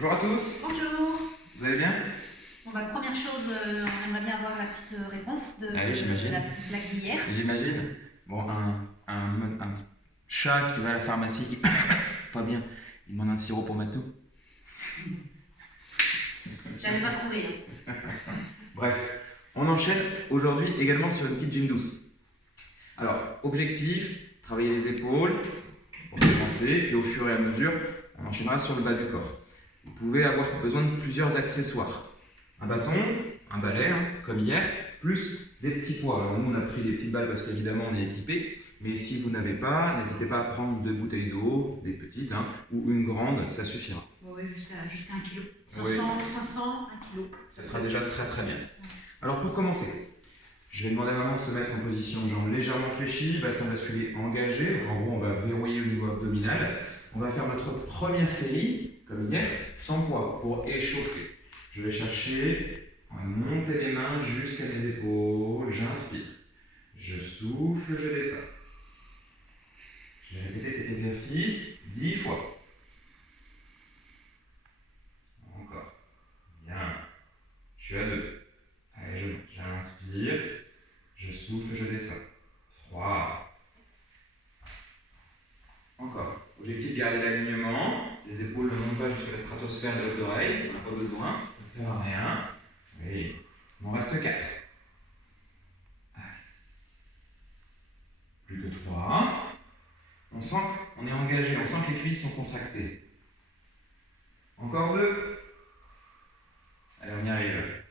Bonjour à tous, Bonjour. vous allez bien? Bon, bah, première chose, on aimerait bien avoir la petite réponse de, Allez, j'imagine. de la petite blague d'hier. J'imagine. Bon, un chat qui va à la pharmacie qui... pas bien, il demande un sirop pour mettre tout. J'avais pas trouvé. Hein. Bref, on enchaîne aujourd'hui également sur une petite gym douce. Alors, objectif, travailler les épaules pour commencer, puis au fur et à mesure, on enchaînera sur le bas du corps. Vous pouvez avoir besoin de plusieurs accessoires. Un bâton, un balai, comme hier, plus des petits poids. Alors nous, on a pris des petites balles parce qu'évidemment, on est équipé. Mais si vous n'avez pas, n'hésitez pas à prendre 2 bouteilles d'eau, des petites, ou une grande, ça suffira. Oui, jusqu'à 1 kg. Oui. 500, 1 kg. Ça sera déjà très très bien. Alors pour commencer, je vais demander à maman de se mettre en position jambes légèrement fléchies, bassin basculé engagé. En gros, on va verrouiller au niveau abdominal. On va faire notre première série, comme hier, sans poids, pour échauffer. Je vais chercher à monter les mains jusqu'à mes épaules. J'inspire. Je souffle, je descends. Je vais répéter cet exercice 10 fois. Encore. Bien. Je suis à 2. Allez, je monte. J'inspire. Je souffle, je descends. 3. Encore. Objectif, garder l'alignement. Les épaules ne montent pas jusqu'à la stratosphère de l'autre oreille. On n'a pas besoin. Ça ne sert à rien. Oui. Il m'en reste 4. Plus que 3. On sent qu'on est engagé. On sent que les cuisses sont contractées. Encore 2. Allez, on y arrive.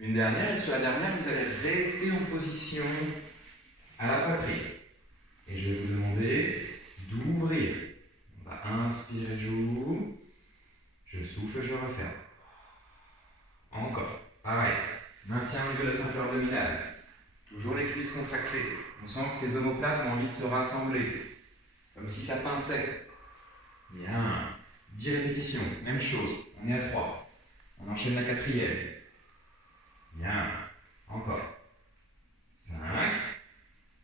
Une dernière. Et sur la dernière, vous allez rester en position à la poitrine. Et je vais vous demander d'ouvrir. On va inspirer, j'ouvre. Je souffle, je referme. Encore. Pareil. Maintien au niveau de la ceinture abdominale. Toujours les cuisses contractées. On sent que ces omoplates ont envie de se rassembler. Comme si ça pinçait. Bien. 10 répétitions. Même chose. On est à 3. On enchaîne la 4e. Bien. Encore. 5.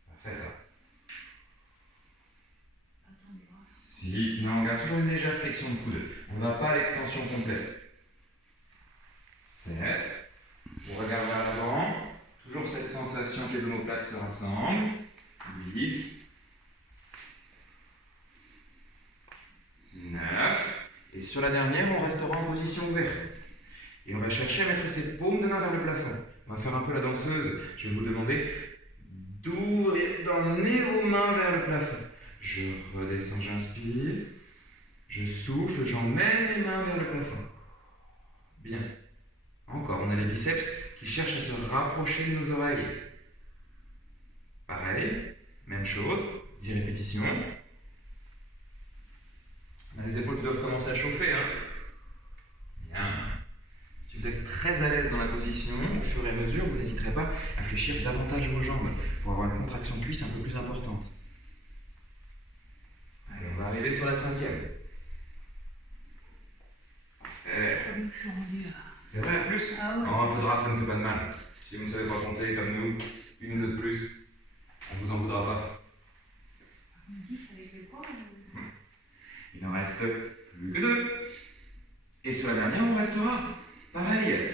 Parfait ça. 6, non, on garde toujours une légère flexion de coude. On ne va pas à l'extension complète. 7, on regarde vers l'avant. Toujours cette sensation que les omoplates se rassemblent. 8, 9, et sur la dernière, on restera en position ouverte. Et on va chercher à mettre ses paumes de main vers le plafond. On va faire un peu la danseuse. Je vais vous demander d'ouvrir, d'emmener vos mains vers le plafond. Je redescends, j'inspire. Je souffle, j'emmène les mains vers le plafond. Bien. Encore, on a les biceps qui cherchent à se rapprocher de nos oreilles. Pareil, même chose, 10 répétitions. On a les épaules qui doivent commencer à chauffer. Bien. Si vous êtes très à l'aise dans la position, au fur et à mesure, vous n'hésiterez pas à fléchir davantage vos jambes pour avoir une contraction de cuisse un peu plus importante. Allez, on va arriver sur la 5e. Parfait. Je suis rendue à... C'est vrai, en plus? Ah ouais. Un peu de rap, ça ne fait pas de mal. Si vous ne savez pas compter comme nous, une ou deux de plus, on ne vous en voudra pas. 10 avec les poids. Il en reste plus que 2. Et sur la dernière, on restera. Pareil.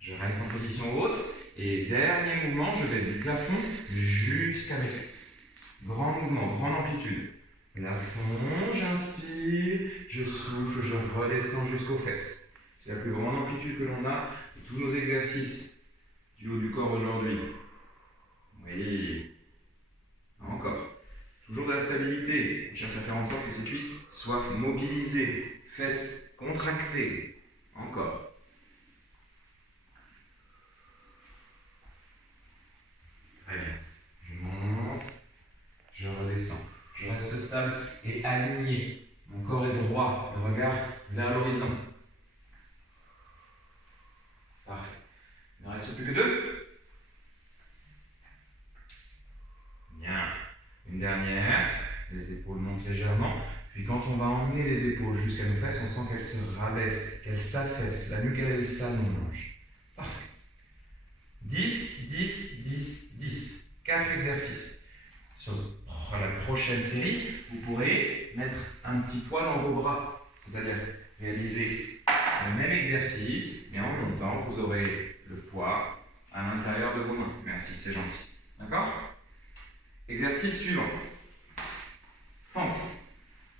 Je reste en position haute. Et dernier mouvement, je vais du plafond jusqu'à mes fesses. Grand mouvement, grande amplitude. Plafond, j'inspire, je souffle, je redescends jusqu'aux fesses. C'est la plus grande amplitude que l'on a de tous nos exercices du haut du corps aujourd'hui. Oui. Encore. Toujours de la stabilité. On cherche à faire en sorte que ces cuisses soient mobilisées, fesses contractées. Encore. Très bien. Je monte, je redescends. Je reste stable et aligné. Mon corps est droit, le regard vers l'horizon. Parfait. Il ne reste plus que 2. Bien. Une dernière. Les épaules montent légèrement. Puis quand on va emmener les épaules jusqu'à nos fesses, on sent qu'elles se rabaissent, qu'elles s'affaissent. La nuque, elle s'allonge. Parfait. 10, 10, 10, 10. 4 exercices. Sur le pour la prochaine série, vous pourrez mettre un petit poids dans vos bras, c'est-à-dire réaliser le même exercice, mais en même temps, vous aurez le poids à l'intérieur de vos mains. Merci, c'est gentil. D'accord? Exercice suivant. Fente.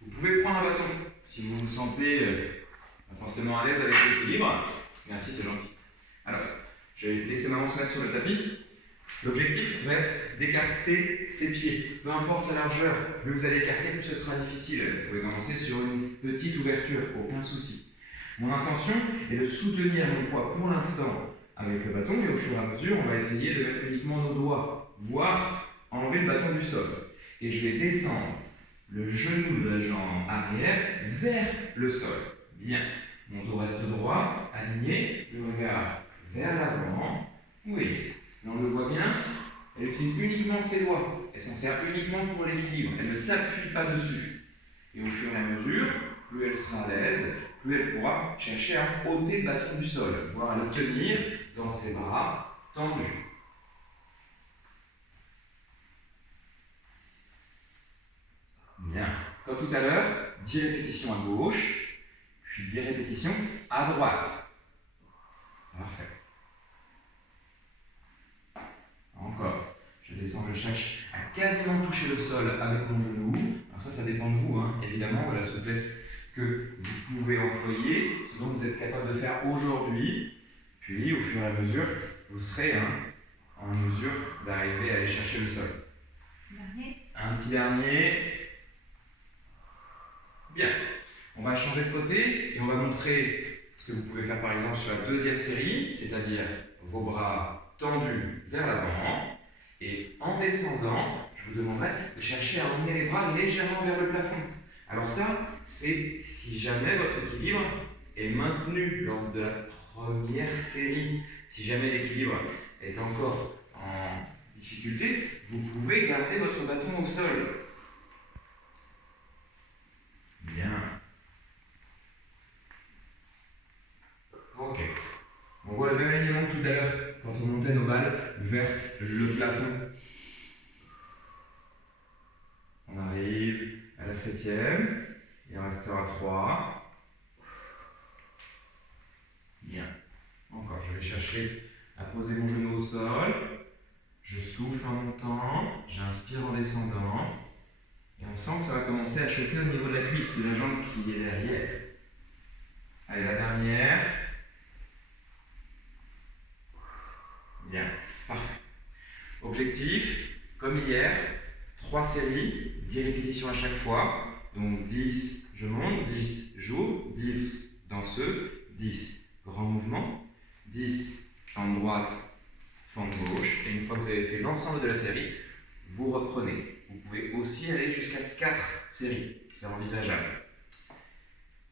Vous pouvez prendre un bâton si vous vous sentez pas forcément à l'aise avec l'équilibre. Merci, c'est gentil. Alors, je vais laisser maman se mettre sur le tapis. L'objectif va être d'écarter ses pieds. Peu importe la largeur, plus vous allez écarter, plus ce sera difficile. Vous pouvez commencer sur une petite ouverture, aucun souci. Mon intention est de soutenir mon poids pour l'instant avec le bâton et au fur et à mesure, on va essayer de mettre uniquement nos doigts, voire enlever le bâton du sol. Et je vais descendre le genou de la jambe arrière vers le sol. Bien. Mon dos reste droit, aligné, le regard vers l'avant. Oui. Mais on le voit bien, elle utilise uniquement ses doigts. Elle s'en sert uniquement pour l'équilibre. Elle ne s'appuie pas dessus. Et au fur et à mesure, plus elle sera à l'aise, plus elle pourra chercher à ôter le bâton du sol, voire à le tenir dans ses bras tendus. Bien. Comme tout à l'heure, 10 répétitions à gauche, puis 10 répétitions à droite. Parfait. Encore. Je descends, je cherche à quasiment toucher le sol avec mon genou. Alors ça dépend de vous, hein. Évidemment, la souplesse que vous pouvez employer, ce dont vous êtes capable de faire aujourd'hui. Puis, au fur et à mesure, vous serez en mesure d'arriver à aller chercher le sol. Un petit dernier. Bien. On va changer de côté et on va montrer ce que vous pouvez faire par exemple sur la deuxième série, c'est-à-dire vos bras tendus vers l'avant. Et en descendant, je vous demanderai de chercher à emmener les bras légèrement vers le plafond. Alors ça, c'est si jamais votre équilibre est maintenu lors de la première série. Si jamais l'équilibre est encore en difficulté, vous pouvez garder votre bâton au sol. Bien. Ok. On voit le même alignement que tout à l'heure quand on montait nos balles vers le plafond. On arrive à la 7e. Il en restera 3. Bien. Encore, je vais chercher à poser mon genou au sol. Je souffle en montant. J'inspire en descendant. Et on sent que ça va commencer à chauffer au niveau de la cuisse, de la jambe qui est derrière. Allez, la dernière. Bien, parfait. Objectif, comme hier, 3 séries, 10 répétitions à chaque fois. Donc 10, je monte, 10, j'ouvre, 10, danseuse, 10, grand mouvement, 10, fente droite, fente gauche. Et une fois que vous avez fait l'ensemble de la série, vous reprenez. Vous pouvez aussi aller jusqu'à 4 séries, c'est envisageable.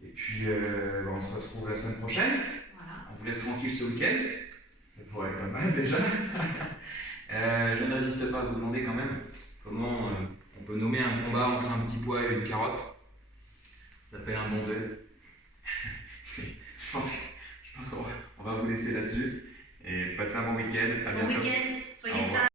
Et puis, on se retrouve la semaine prochaine. Voilà. On vous laisse tranquille ce week-end. Ça pourrait être pas mal déjà. Je ne résiste pas à vous demander quand même comment on peut nommer un combat entre un petit pois et une carotte. Ça s'appelle un bon duel. je pense qu'on va vous laisser là-dessus. Et passez un bon week-end. À bientôt. Bon week-end, soyez sages.